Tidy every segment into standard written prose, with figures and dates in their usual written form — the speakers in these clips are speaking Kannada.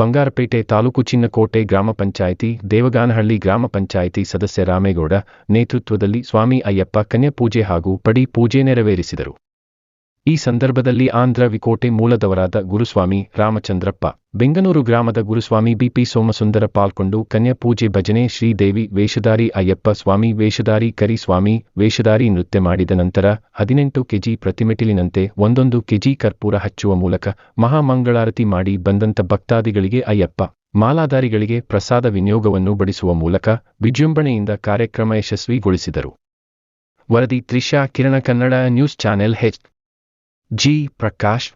ಬಂಗಾರಪೇಟೆ ತಾಲೂಕು ಚಿನ್ನಕೋಟೆ ಗ್ರಾಮ ಪಂಚಾಯಿತಿ ದೇವಗಾನಹಳ್ಳಿ ಗ್ರಾಮ ಪಂಚಾಯಿತಿ ಸದಸ್ಯ ರಾಮೇಗೌಡ ನೇತೃತ್ವದಲ್ಲಿ ಸ್ವಾಮಿ ಅಯ್ಯಪ್ಪ ಕನ್ಯಾ ಪೂಜೆ ಹಾಗೂ ಪಡಿ ಪೂಜೆ ನೆರವೇರಿಸಿದರು. ಈ ಸಂದರ್ಭದಲ್ಲಿ ಆಂಧ್ರ ವಿಕೋಟೆ ಮೂಲದವರಾದ ಗುರುಸ್ವಾಮಿ ರಾಮಚಂದ್ರಪ್ಪ, ಬೆಂಗನೂರು ಗ್ರಾಮದ ಗುರುಸ್ವಾಮಿ ಬಿಪಿ ಸೋಮಸುಂದರ ಪಾಲ್ಗೊಂಡು ಕನ್ಯಾ ಪೂಜೆ ಭಜನೆ ಶ್ರೀದೇವಿ ವೇಷಧಾರಿ ಅಯ್ಯಪ್ಪ ಸ್ವಾಮಿ ವೇಷಧಾರಿ ಕರಿಸ್ವಾಮಿ ವೇಷಧಾರಿ ನೃತ್ಯ ಮಾಡಿದ ನಂತರ 18 ಕೆಜಿ ಪ್ರತಿಮೆಟ್ಟಿಲಿನಂತೆ 1 ಕೆಜಿ ಕರ್ಪೂರ ಹಚ್ಚುವ ಮೂಲಕ ಮಹಾಮಂಗಳಾರತಿ ಮಾಡಿ ಬಂದಂತ ಭಕ್ತಾದಿಗಳಿಗೆ ಅಯ್ಯಪ್ಪ ಮಾಲಾಧಾರಿಗಳಿಗೆ ಪ್ರಸಾದ ವಿನಿಯೋಗವನ್ನು ಬಡಿಸುವ ಮೂಲಕ ವಿಜೃಂಭಣೆಯಿಂದ ಕಾರ್ಯಕ್ರಮ ಯಶಸ್ವಿಗೊಳಿಸಿದರು. ವರದಿ Trisha Kirana Kannada news channel G Prakash.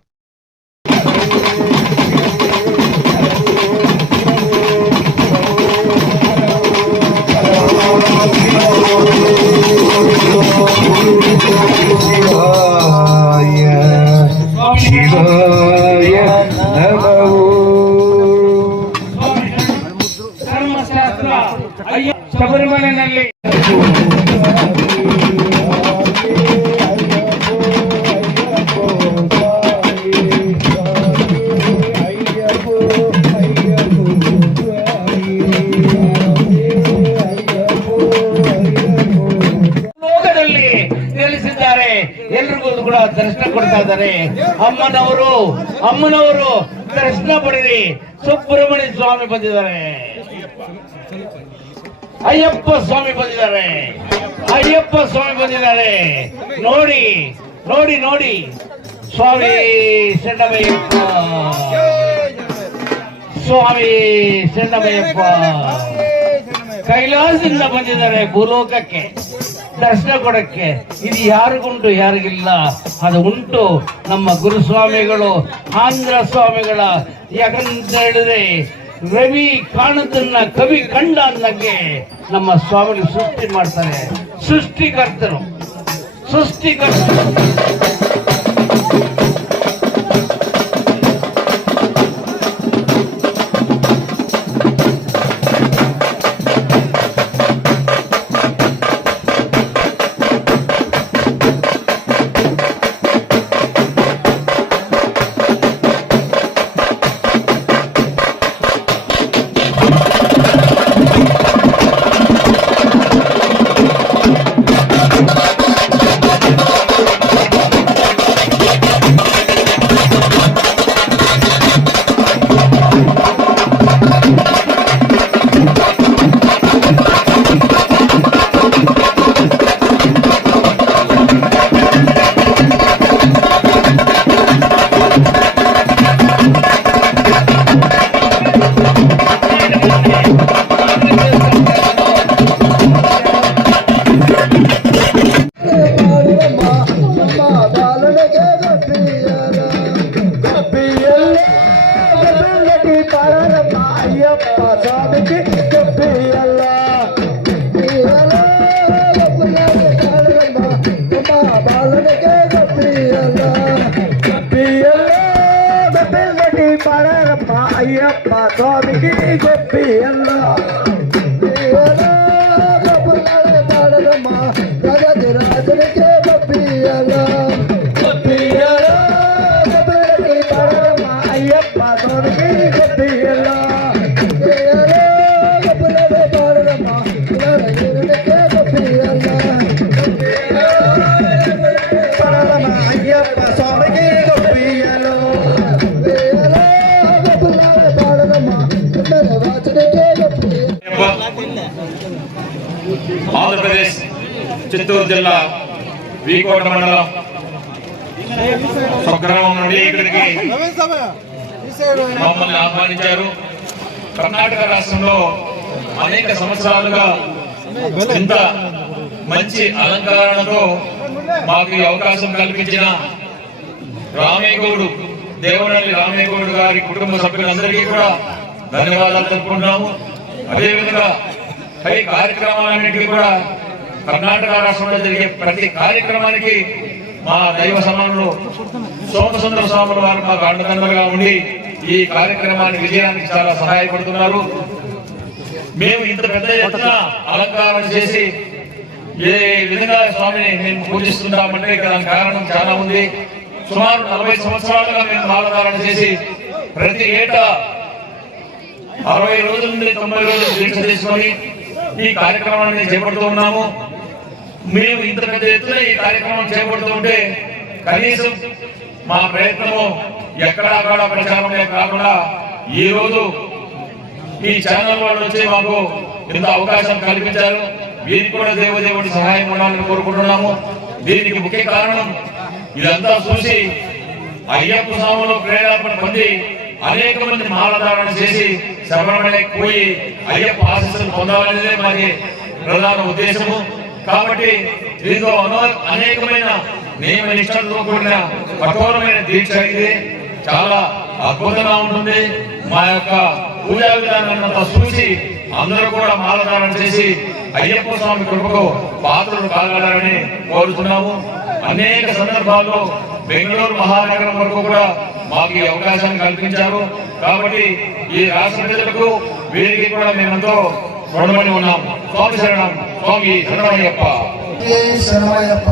ಶಿವಾಯ ನಮೋ. ಧರ್ಮಶಾಸ್ತ್ರ ಶಬರಿಮಲೆಯಲ್ಲಿ ಎಲ್ರಿಗೂ ಕೂಡ ದರ್ಶನ ಕೊಡ್ತಾ ಇದ್ದಾರೆ. ಅಮ್ಮನವರು ದರ್ಶನ ಪಡೆಯಿರಿ. ಸುಬ್ರಹ್ಮಣ್ಯ ಸ್ವಾಮಿ ಬಂದಿದ್ದಾರೆ, ಅಯ್ಯಪ್ಪ ಸ್ವಾಮಿ ಬಂದಿದ್ದಾರೆ. ನೋಡಿ ನೋಡಿ ನೋಡಿ ಸ್ವಾಮಿ ಸೆಂಡಮಯ್ಯಪ್ಪ ಕೈಲಾಸದಿಂದ ಬಂದಿದ್ದಾರೆ ಭೂಲೋಕಕ್ಕೆ ದರ್ಶನ ಕೊಡಕ್ಕೆ. ಇದು ಯಾರಿಗುಂಟು ಯಾರಿಗಿಲ್ಲ, ಅದು ಉಂಟು ನಮ್ಮ ಗುರುಸ್ವಾಮಿಗಳು ಆಂಧ್ರ ಸ್ವಾಮಿಗಳ. ಯಾಕಂತ ಹೇಳಿದ್ರೆ ರವಿ ಕಾಣದನ್ನ ಕವಿ ಕಂಡ ಅಂದಂಗೆ ನಮ್ಮ ಸ್ವಾಮಿಗಳು ಸೃಷ್ಟಿ ಮಾಡ್ತಾರೆ. ಸೃಷ್ಟಿಕರ್ತರು. ಅಯ್ಯಪ್ಪ ಸ್ವಾಮಿಗೆ ಗೊಪ್ಪಿಯಲ್ಲ ರಾಜನಿಗೆ ಗೊಪ್ಪಿಯಲ್ಲ ಅಯ್ಯಪ್ಪ ಸ್ವಾಮಿಗೆ ಗೊಪ್ಪಿಯಲ್ಲ ಅಯ್ಯಪ್ಪ ಸ್ವಾಮಿಗೆ ಗೊಪ್ಪಿಯಲ್ಲ. ఆంధ్రప్రదేశ్ చిత్తూరు జిల్లా వీకోట మండలం స్వగ్రామం నుండి ఇక్కడికి మమ్మల్ని ఆహ్వానించారు. కర్ణాటక రాష్ట్రంలో అనేక సంవత్సరాలుగా ఇంత మంచి అలంకరణతో మాకు ఈ అవకాశం కల్పించిన రామేగౌడు దేవనల్లి రామేగౌడు గారి కుటుంబ సభ్యులందరికీ కూడా ధన్యవాదాలు తెలుపుకుంటున్నాము. అదేవిధంగా పై కార్యక్రమాలన్నింటినీ కూడా కర్ణాటక రాష్ట్రంలో జరిగే ప్రతి కార్యక్రమానికి మా దైవ సమానులు సోమసుందర స్వాముల వారు మాకు అండదండలుగా ఉండి ఈ కార్యక్రమాన్ని విజయానికి చాలా సహాయపడుతున్నారు. మేము ఇంత పెద్ద ఎత్తున అలంకారం చేసి ఏ విధంగా స్వామిని మేము పూజిస్తున్నామంటే దానికి కారణం చాలా ఉంది. సుమారు 40 సంవత్సరాలుగా మేము మాలధారణ చేసి ప్రతి ఏటా 60 రోజుల నుండి 90 రోజులు దీక్ష తీసుకొని ఈ కార్యక్రమాన్ని చేపడుతూ ఉన్నాము. మేము ఇంత పెద్ద ఎత్తున ఈ కార్యక్రమం చేపడుతుంటే కనీసం మా ప్రయత్నము ఎక్కడా ప్రచారమే కాకుండా ఈ రోజు ఈ ఛానల్ వాళ్ళు వచ్చి మాకు ఇంత అవకాశం కల్పించారు. వీరికి కూడా దేవదేవుడి సహాయం ఉండాలని కోరుకుంటున్నాము. దీనికి ముఖ్య కారణం ఇదంతా చూసి అయ్యప్ప స్వామిలో ప్రేరేపణ పొంది అనేక మంది మాలధారణ చేసి శబరిమలకి పోయి అయ్యప్ప ఆశీస్సులు పొందాలనేదే మాది ప్రధాన ఉద్దేశము. కాబట్టి దీంతో అనేకమైన నియమ నిష్టలతో కూడిన కఠోరమైన దీక్ష ఇది చాలా అద్భుతంగా ఉంటుంది. మా యొక్క పూజా విధానాన్ని చూసి అందరూ కూడా మాలధారణ చేసి అయ్యప్ప స్వామి కృపకు పాత్రలు కాగలరని కోరుతున్నాము. అనేక సందర్భాల్లో బెంగళూరు మహానగరం వరకు కూడా మాకు ఈ అవకాశాన్ని కల్పించారు. కాబట్టి ఈ రాష్ట్ర ప్రజలకు వీరికి కూడా మేమెంతో రుణపడి ఉన్నాము. స్వామి శరణం, స్వామి శరణమయ్యప్ప. ಶರಣಮಯ್ಯಪ್ಪ.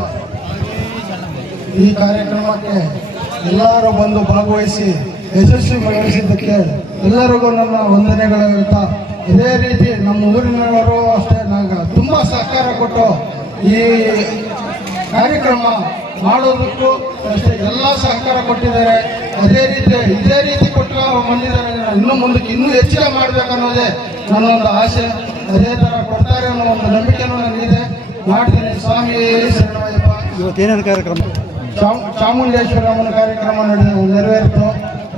ಈ ಕಾರ್ಯಕ್ರಮಕ್ಕೆ ಎಲ್ಲರೂ ಬಂದು ಭಾಗವಹಿಸಿ ಯಶಸ್ವಿಗೊಳಿಸಿದ್ದಕ್ಕೆ ಎಲ್ಲರಿಗೂ ನನ್ನ ವಂದನೆಗಳು ಹೇಳ್ತಾ, ಇದೇ ರೀತಿ ನಮ್ಮ ಊರಿನವರು ಅಷ್ಟೇ ನಂಗೆ ತುಂಬ ಸಹಕಾರ ಕೊಟ್ಟು ಈ ಕಾರ್ಯಕ್ರಮ ಮಾಡೋದಕ್ಕೂ ಅಷ್ಟೇ ಎಲ್ಲ ಸಹಕಾರ ಕೊಟ್ಟಿದ್ದಾರೆ. ಇದೇ ರೀತಿ ಕೊಟ್ಟು ಬಂದಿದ್ದಾರೆ. ಇನ್ನೂ ಮುಂದಕ್ಕೆ ಇನ್ನೂ ಹೆಚ್ಚಿನ ಮಾಡಬೇಕನ್ನೋದೇ ನನ್ನೊಂದು ಆಸೆ. ಅದೇ ಥರ ಕೊಡ್ತಾರೆ ಅನ್ನೋ ಒಂದು ನಂಬಿಕೆನೂ ನನಗಿದೆ. ಮಾಡ್ತೀನಿ. ಸ್ವಾಮಿ ಶರಣಮಯ್ಯಪ್ಪ. ಇವತ್ತೇನೇನು ಕಾರ್ಯಕ್ರಮ? ಚಾಮುಂಡೇಶ್ವರಮ್ಮನ ಕಾರ್ಯಕ್ರಮ ನೆರವೇರಿತು.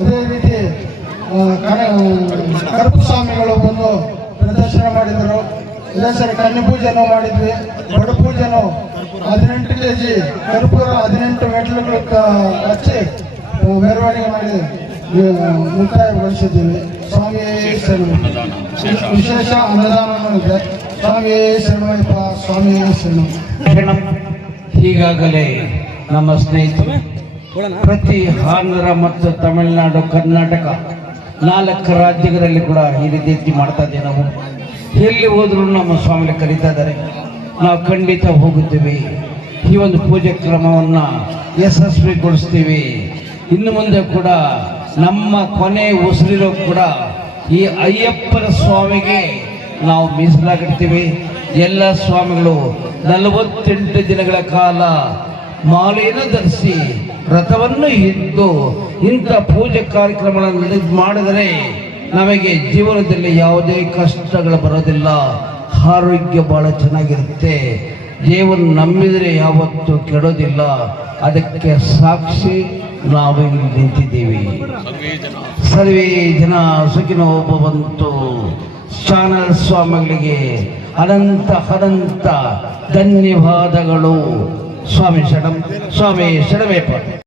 ಅದೇ ರೀತಿ ಕರಪು ಸ್ವಾಮಿಗಳು ಬಂದು ಪ್ರದರ್ಶನ ಮಾಡಿದರು. ಇದೇ ಸರಿ ಕನ್ನಿ ಪೂಜೆನೂ ಮಾಡಿದ್ವಿ. ಬಡ ಪೂಜೆನೂ 18 kg ಕರ್ಪೂರ 18 ಮೆಟ್ಲುಗಳು ಹಚ್ಚಿ ಮೆರವಣಿಗೆ ಮಾಡಿ ಮುಕ್ತಾಯಗೊಳಿಸಿದ್ದೀವಿ. ಸ್ವಾಮಿ ವಿಶೇಷ ಅನುದಾನ ಇದೆ. ಸ್ವಾಮಿ ಶರಣಮಯ್ಯಪ್ಪ. ಸ್ವಾಮಿ ಶರಣ. ಈಗಾಗಲೇ ನಮ್ಮ ಸ್ನೇಹಿತರು ಪ್ರತಿ ಆಂಧ್ರ ಮತ್ತು ತಮಿಳುನಾಡು, ಕರ್ನಾಟಕ 4 ರಾಜ್ಯಗಳಲ್ಲಿ ಕೂಡ ಈ ರೀತಿ ಮಾಡ್ತಾ ಇದ್ದೀವಿ. ನಾವು ಎಲ್ಲಿ ಹೋದ್ರೂ ನಮ್ಮ ಸ್ವಾಮಿ ಕರೀತಾ ಇದ್ದಾರೆ. ನಾವು ಖಂಡಿತ ಹೋಗುತ್ತೇವೆ. ಈ ಒಂದು ಪೂಜೆ ಕ್ರಮವನ್ನು ಯಶಸ್ವಿಗೊಳಿಸ್ತೀವಿ. ಇನ್ನು ಮುಂದೆ ಕೂಡ ನಮ್ಮ ಕೊನೆ ಉಸಿರಿರೋ ಕೂಡ ಈ ಅಯ್ಯಪ್ಪನ ಸ್ವಾಮಿಗೆ ನಾವು ಮೀಸಲಾಗಿಡ್ತೀವಿ. ಎಲ್ಲ ಸ್ವಾಮಿಗಳು 48 ದಿನಗಳ ಕಾಲ ಮಾಲೆಯನ್ನು ಧರಿಸಿ ರಥವನ್ನು ಹಿಡಿದು ಇಂಥ ಪೂಜೆ ಕಾರ್ಯಕ್ರಮಗಳನ್ನು ಮಾಡಿದರೆ ನಮಗೆ ಜೀವನದಲ್ಲಿ ಯಾವುದೇ ಕಷ್ಟಗಳು ಬರೋದಿಲ್ಲ. ಆರೋಗ್ಯ ಬಹಳ ಚೆನ್ನಾಗಿರುತ್ತೆ. ದೇವರು ನಂಬಿದರೆ ಯಾವತ್ತೂ ಕೆಡೋದಿಲ್ಲ. ಅದಕ್ಕೆ ಸಾಕ್ಷಿ ನಾವಿಲ್ಲಿ ನಿಂತಿದ್ದೀವಿ. ಸರ್ವೇ ಜನ ಸುಖಿನೋ ಭವಂತು. ಚಾನಲ್ ಸ್ವಾಮಿಗಳಿಗೆ ಅನಂತ ಧನ್ಯವಾದಗಳು. ಸ್ವಾಮಿ ಶರಣಂ, ಸ್ವಾಮಿ ಶರಣಮಯ್ಯಪ್ಪ.